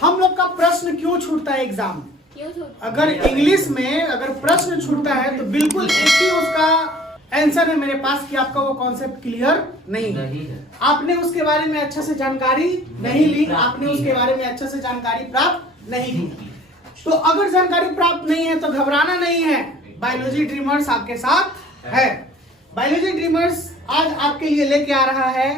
हम लोग का प्रश्न क्यों छूटता है एग्जाम? अगर इंग्लिश में अगर प्रश्न छूटता है तो बिल्कुल एक ही उसका आंसर है मेरे पास कि आपका वो कॉन्सेप्ट क्लियर नहीं है, आपने उसके बारे में अच्छा से जानकारी नहीं ली, आपने उसके बारे में अच्छा से जानकारी प्राप्त नहीं की। तो अगर जानकारी प्राप्त नहीं है तो घबराना नहीं है, बायोलॉजी ड्रीमर्स आपके साथ है। बायोलॉजी ड्रीमर्स आज आपके लिए लेके आ रहा है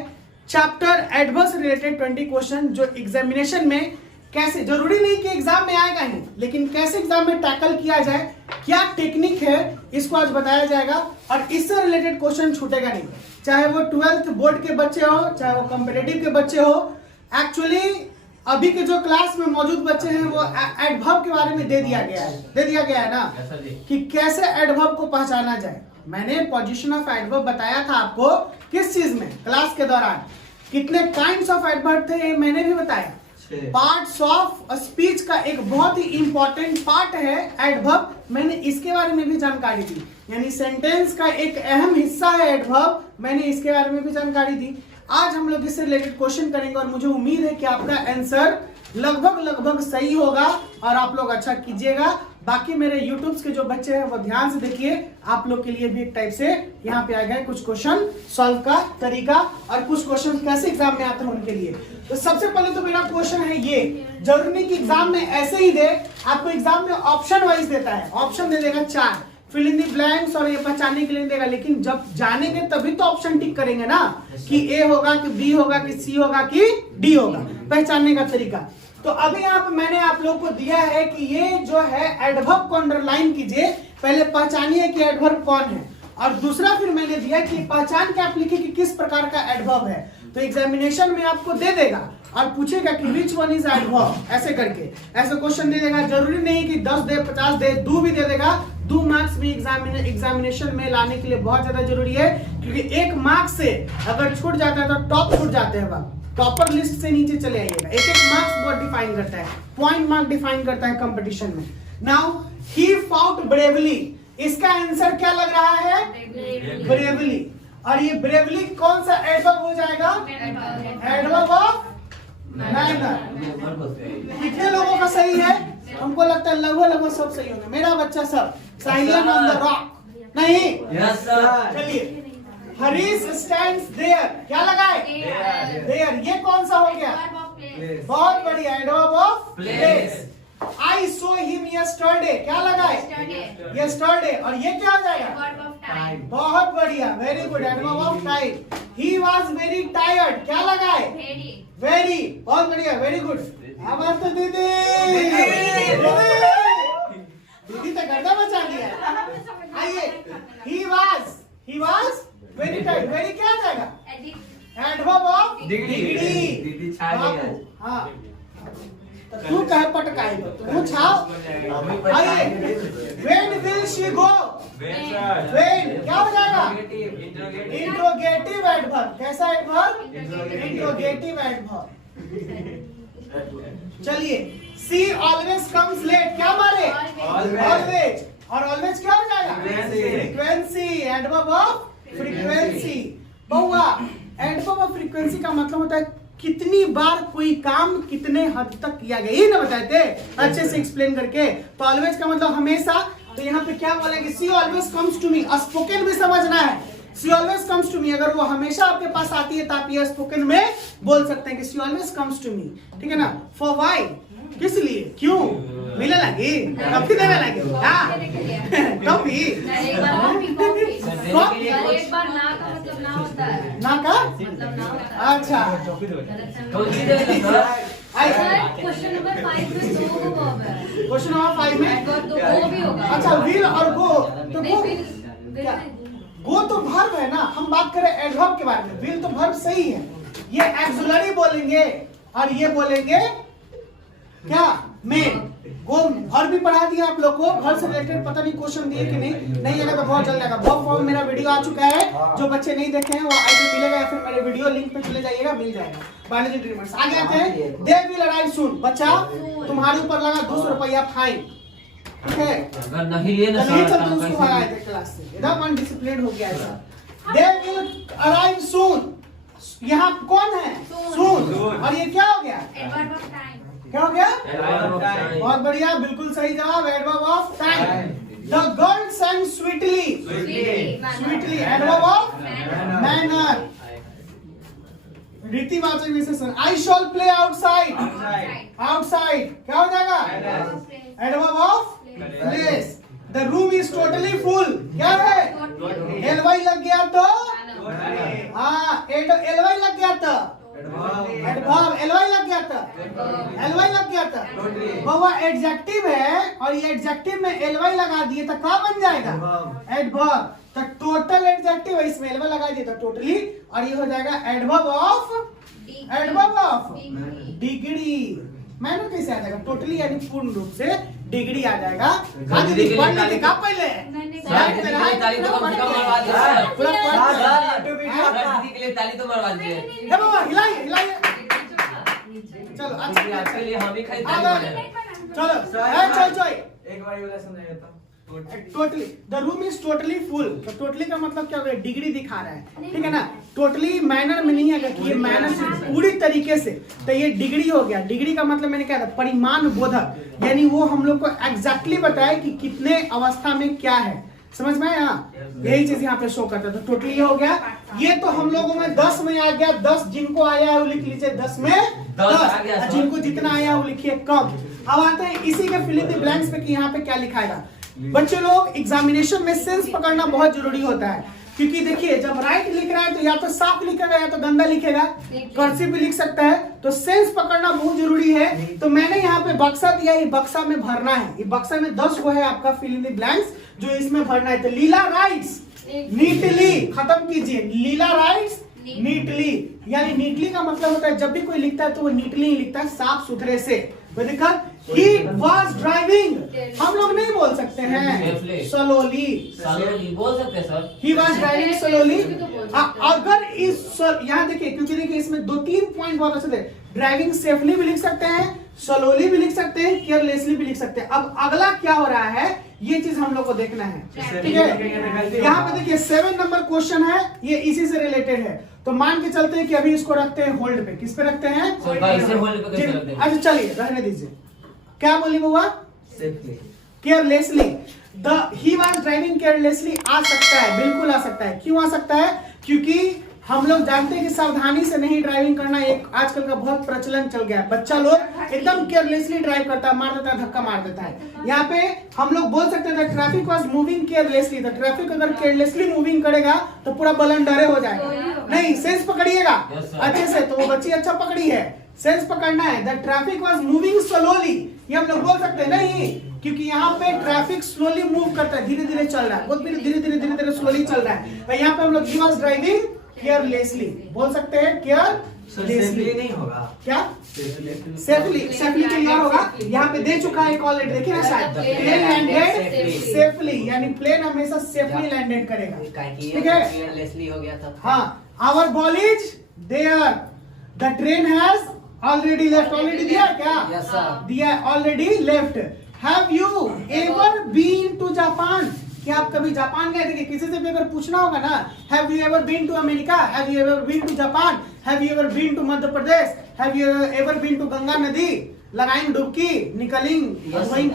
चैप्टर एडवर्स रिलेटेड 20 क्वेश्चन, जो एग्जामिनेशन में कैसे, जरूरी नहीं कि एग्जाम में आएगा ही, लेकिन कैसे एग्जाम में टैकल किया जाए, क्या टेक्निक है, इसको आज बताया जाएगा। और इससे रिलेटेड क्वेश्चन छूटेगा नहीं, चाहे वो 12th बोर्ड के बच्चे हो, चाहे वो कॉम्पिटिटिव के बच्चे हो। एक्चुअली अभी के जो क्लास में मौजूद बच्चे हैं वो एडवर्ब के बारे में दे दिया गया है ना, कि कैसे एडवर्ब को पहचाना जाए। मैंने पोजीशन ऑफ एडवर्ब बताया था आपको किस चीज में, क्लास के दौरान। कितने काइंड्स ऑफ एडवर्ब थे मैंने भी बताया। पार्ट्स ऑफ स्पीच का एक बहुत ही इंपॉर्टेंट पार्ट है एडवर्ब, मैंने इसके बारे में भी जानकारी दी। यानी सेंटेंस का एक अहम हिस्सा है एडवर्ब, मैंने इसके बारे में भी जानकारी दी। आज हम लोग इससे रिलेटेड क्वेश्चन करेंगे और मुझे उम्मीद है कि आपका आंसर लगभग सही होगा और आप लोग अच्छा कीजिएगा। बाकी मेरे यूट्यूब के जो बच्चे हैं वो ध्यान से देखिए, आप लोग के लिए भी एक टाइप से यहाँ पे आ गए कुछ क्वेश्चन सॉल्व का तरीका, और कुछ क्वेश्चन कैसे एग्जाम में आते हैं उनके लिए। तो सबसे पहले तो मेरा क्वेश्चन है ये, जरूरी नहीं कि एग्जाम में ऐसे ही दे, आपको एग्जाम में ऑप्शन वाइज देता है, ऑप्शन दे देगा 4, फिल इन द ब्लैंक्स और ये पहचानने के लिए देगा। लेकिन जब जानेंगे तभी तो ऑप्शन टिक करेंगे ना, कि ए होगा कि बी होगा कि सी होगा कि डी होगा, पहचानने का तरीका। तो अभी यहाँ पे मैंने आप लोगों को दिया है कि ये जो है एडवर्ब को अंडरलाइन कीजिए, पहले पहचानिए कि एडवर्ब कौन है, और दूसरा फिर मैंने दिया कि पहचान के आप लिखिए कि किस प्रकार का एडवर्ब है। तो एग्जामिनेशन में आपको दे देगा और पूछेगा कि विच वन इज एडवर्ब, ऐसे करके ऐसे क्वेश्चन दे देगा। जरूरी नहीं कि 10 दे 50 दे, 2 भी दे देगा। 2 मार्क्स भी एग्जामिनेशन में लाने के लिए बहुत ज्यादा जरूरी है, क्योंकि 1 मार्क्स से अगर छूट जाता है तो टॉप छूट जाते हैं, वक्त टॉपर लिस्ट से नीचे चले आइएगा। एक मार्क्स बहुत डिफाइन करता है, पॉइंट मार्क डिफाइन करता है कंपटीशन में। नाउ ही फाउट ब्रेवली, इसका आंसर क्या लग रहा है? ब्रेवली। और ये ब्रेवली कौन सा एडवर्ब हो जाएगा? Adverb of manner. कितने लोगों का सही है? हमको लगता है लगभग सब सही होंगे। मेरा बच्चा सब साइलेंट ऑन द रॉक नहीं। Yes sir. चलिए, हरीश स्टैंड्स देयर, क्या लगाए? देयर। ये कौन सा हो गया? बहुत बढ़िया, adverb of place. I saw him yesterday, क्या लगाए? Yesterday। और ये क्या हो जाएगा? बहुत बढ़िया, very good, adverb of time. He was very tired, क्या लगाए? Very, बहुत बढ़िया, वेरी गुड। आवाज तो दीदी तो गर्दा मचा दिया। आइए, he was very tired, very क्या आ जाएगा? Adverb of degree. हाँ, तू कहे पटकाई दो, तुम छाओ। आइए, when will she go? when क्या हो जाएगा? Interrogative adverb. कैसा एडवर्ब? Interrogative adverb. चलिए, she always comes late, क्या मारे? always। और always क्या हो जाएगा? Frequency, adverb of frequency. Bahua, adverb of frequency का मतलब होता है कितनी बार कोई काम कितने हद तक किया गया, ये ना बताए थे अच्छे से एक्सप्लेन करके। तो ऑलवेज का मतलब हमेशा, तो यहाँ पे क्या बोलेंगे? She always comes to me. Spoken भी समझना है, she always comes to me. अगर वो हमेशा आपके पास आती है तो आप ये स्पोकन में बोल सकते हैं कि सी ऑलवेज कम्स टू मी, ठीक है ना। फॉर व्हाई, किस लिए, क्यों, मिले लगे, कॉफी देने लगे, कॉफी। एक बार ना का मतलब ना होता है, ना का मतलब ना होता है। अच्छा, क्वेश्चन नंबर 5 में 2 को वर्ब है। क्वेश्चन नंबर 5 में तो गो भी होगा। अच्छा, विल और गो, तो नहीं, गो तो वर्ब है ना, हम बात करें एडवर्ब के बारे में। विल तो वर्ब सही है, ये एक्सुलरी बोलेंगे और ये बोलेंगे क्या? मेन। गो वर्ब भी पढ़ा दिया आप लोग को, घर से रिलेटेड पता नहीं क्वेश्चन दिए कि नहीं आएगा तो बहुत जल्द आएगा। वर्ब फॉर्म मेरा वीडियो आ चुका है, जो बच्चे नहीं देखे हैं वो आगे मिलेगा, या फिर मेरे वीडियो लिंक पे चले जाइएगा, मिल जाएगा। बायोलॉजी ड्रीमर्स आगे आते हैं। दे विल अराइव सून। बच्चा, तुम्हारे ऊपर लगा 200 रुपया फाइन, ठीक है? अगर नहीं ये ना चलिए, चलते उसको भगाए थे क्लास से, एकदम अनडिसिप्लिन्ड हो गया ऐसा। दे विल अराइव सून, यहाँ कौन है? सून। और ये क्या हो गया? Adverb of time. क्या हो गया? बहुत बढ़िया, बिल्कुल सही जवाब, adverb of time. The girl sang sweetly, adverb of manner. रीतिवाचक विशेषण, I shall play outside, outside क्या हो जाएगा? Adverb of place. The room is totally full, क्या है? एलवाई लग गया तो हाँ, एलवाई लग गया तो एडवर्ब, एलवाई लग गया था, एलवाई लग गया था। वह एडजेक्टिव है और ये एडजेक्टिव में एलवाई लगा दिए तो क्या बन जाएगा? एडवर्ब। तो टोटल एडजेक्टिव है, इसमें एलवाई लगा दिए तो टोटली, और ये हो जाएगा एडवर्ब ऑफ डिग्री। मैंने कैसे आ जाएगा? टोटली यानी पूर्ण रूप से, डिग्री आ जाएगा। लिखा पहले ताली तो कम से कम मरवा दीजिए, ताली तो मरवा दीजिए। हिलाइए। चलो आपके लिए हम ही चलो एक बार ये वाला सुनाइए तो। Totally, the room is totally full. तो टोटली का मतलब क्या हो गया? डिग्री दिखा रहा है, ठीक है ना। टोटली मैनर में नहीं है कि ये मैनर से पूरी तरीके से, तो ये डिग्री हो गया। डिग्री का मतलब मैंने क्या था? परिमाण बोधक, यानी वो हम लोग को एग्जैक्टली बताए कि कितने अवस्था में क्या है। समझ में आया? यही चीज यहाँ पे शो करता है। तो टोटली हो गया। ये तो हम लोगों में 10 में आ गया। 10 जिनको आया है वो लिख लीजिए 10 में 10, जिनको जितना आया वो लिखिए कम। अब आते हैं इसी के फिल इन द ब्लैंक्स पे कि यहाँ पे क्या लिखाएगा। बच्चे लोग, एग्जामिनेशन में सेंस पकड़ना बहुत जरूरी होता है, क्योंकि देखिए जब राइट लिख रहा है तो या तो साफ लिखेगा या तो गंदा लिखेगा, कर्सिव भी लिख सकता है। तो सेंस पकड़ना बहुत जरूरी है। तो मैंने यहाँ पे बक्सा दिया, ये बक्सा में भरना है। ये बक्सा में 10 वो है आपका फिल इन द ब्लैंक्स जो इसमें भरना है। तो लीला राइट्स नीटली, खत्म कीजिए। लीला राइट्स नीटली, यानी नीटली का मतलब होता है जब भी कोई लिखता है तो वो नीटली ही लिखता है, साफ सुथरे से। देखा, he was driving, हम लोग नहीं बोल सकते हैं slowly, बोल सकते हैं sir. he was driving slowly। अगर इस यहाँ देखिए, क्योंकि देखिए इसमें 2-3 पॉइंट बहुत अच्छे थे। ड्राइविंग सेफली भी लिख सकते हैं, स्लोली भी लिख सकते हैं, केयरलेसली भी लिख सकते हैं। अब अगला क्या हो रहा है ये चीज हम लोग को देखना है, ठीक है। यहाँ पे देखिए 7 नंबर क्वेश्चन है, ये इसी से रिलेटेड है। तो मान के चलते हैं कि अभी इसको रखते हैं होल्ड पे। किस पे रखते हैं? अच्छा चलिए रहने दीजिए। क्या बोली बुआ? Carelessly. The he was driving carelessly आ सकता है, बिल्कुल आ सकता है। क्यों आ सकता है? क्योंकि हम लोग जानते हैं कि सावधानी से नहीं ड्राइविंग करना एक आजकल का बहुत प्रचलन चल गया है। बच्चा लोग एकदम केयरलेसली ड्राइव करता है, मार देता है, धक्का मार देता है। यहाँ पे हम लोग बोल सकते हैं traffic was moving carelessly. The traffic अगर केयरलेसली मूविंग करेगा तो पूरा बलंडरे हो जाएगा। नहीं, सेंस पकड़िएगा अच्छे से। तो वो बच्ची अच्छा पकड़ी है, सेंस पकड़ना है। The traffic was moving slowly, ये हम लोग बोल सकते हैं नहीं, क्योंकि यहाँ पे ट्रैफिक स्लोली मूव करता है, धीरे धीरे चल रहा है, बहुत धीरे धीरे स्लोली चल रहा है। तो यहाँ पे हम लोग ही वाज ड्राइविंग केयरलेसली बोल सकते हैं। केयरलेसली नहीं होगा, क्या सेफली क्लियर होगा। यहाँ पे दे चुका है ऑलरेडी, देखिए ना शायद। प्लेन लैंडेड सेफली, यानी प्लेन हमेशा सेफली लैंडेड करेगा, ठीक है। केयरलेसली हो गया था। हाँ, our ball is there, the train has already left. Already दिया क्या? दिया, already left. Have you ever been to Japan? क्या आप कभी जापान गए थे? किसी से भी अगर पूछना होगा ना, have you ever been to America, have you ever been to Japan, have you ever been to Madhya Pradesh, have you ever been to Ganga नदी, लगाएंगे डुबकी, निकलिंग वहीं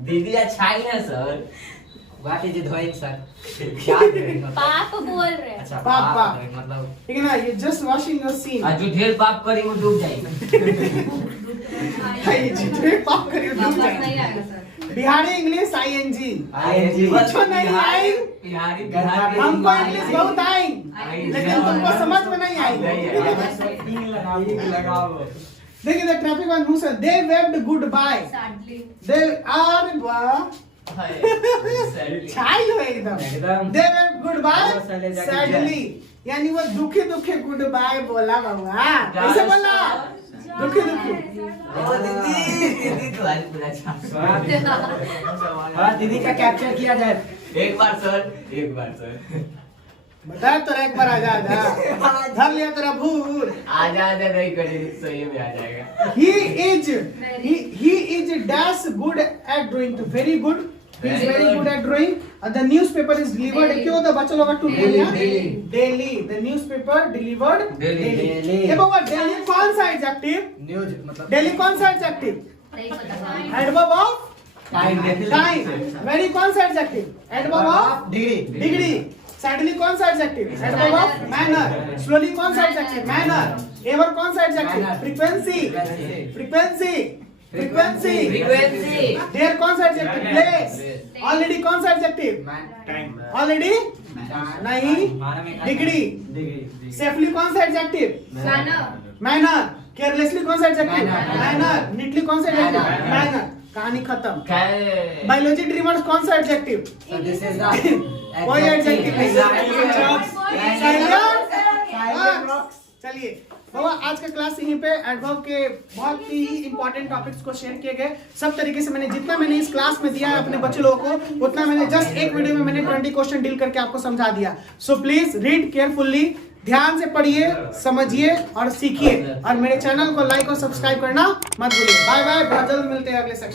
दीदी अच्छा ही है sir. What is doing sir? पाप बोल रहे हैं। अच्छा पाप मतलब ठीक है ना, ये जस्ट वॉशिंग योर सीन। आज जो ढेर पाप करी वो डूब जाएगी। पाप करिए डूब जाएगी। बिहारी इंग्लिश आईएनजी कुछ नहीं आई। हमको इंग्लिश बहुत आई, लेकिन तुमको समझ में नहीं आई। देखिए the traffic was move, they waved good bye, they are छाई हो एकदम। They waved good bye sadly, यानी वो दुखी दुखी गुड बाय बोला बाबा। कैसे बोला? दुखी दुखी। दीदी तुम्हारी पूरा हाँ, दीदी का कैप्चर किया जाए। एक बार सर, एक बार सर बता तो एक बार आजा धर लिया तेरा भूल। आजा नहीं करेगी तो ये भी आ जाएगा। he is dash good at drawing, तो very good, he is very good at drawing। The newspaper is delivered क्यों होता है बच्चों लोग to Daily. Daily the newspaper delivered Daily. Daily ये बाबा डेली कौन सा एडजेक्टिव न्यूज मतलब डेली कौन सा एडजेक्टिव नहीं पता adverb of time time very कौन सा adjective adverb of degree degree suddenly कौन सा adjective adverb of manner slowly कौन सा एडजेक्टिव मैनर एवर कौन सा adjective Manner. Frequency frequency frequency frequency there कौन सा एडजेक्टिव प्लेस ऑलरेडी कौन सा एडजेक्टिव टाइम ऑलरेडी नहीं डिग्री डिग्री सेफली कौन सा एडजेक्टिव मैनर मैनर केयरलेसली कौन सा एडजेक्टिव Manner. मैनर नीटली कौन सा एडजेक्टिव Manner. मैनर कहानी खत्म काय बायोलॉजी ड्रीमर्स कौन सा adjective So this is the कोई एडजेक्टिव नहीं Silent. Silent. चलिए बाबा आज का क्लास यहीं पे एडवर्ब के बहुत ही इंपॉर्टेंट टॉपिक्स को शेयर किए गए सब तरीके से मैंने जितना मैंने इस क्लास में दिया है अपने बच्चे लोगों को उतना मैंने जस्ट एक वीडियो में मैंने 20 क्वेश्चन डील करके आपको समझा दिया सो प्लीज रीड केयरफुल्ली ध्यान से पढ़िए समझिए और सीखिए और मेरे चैनल को लाइक और सब्सक्राइब करना मत भूलिए बाय बाय बहुत जल्द मिलते हैं अगले सेक्शन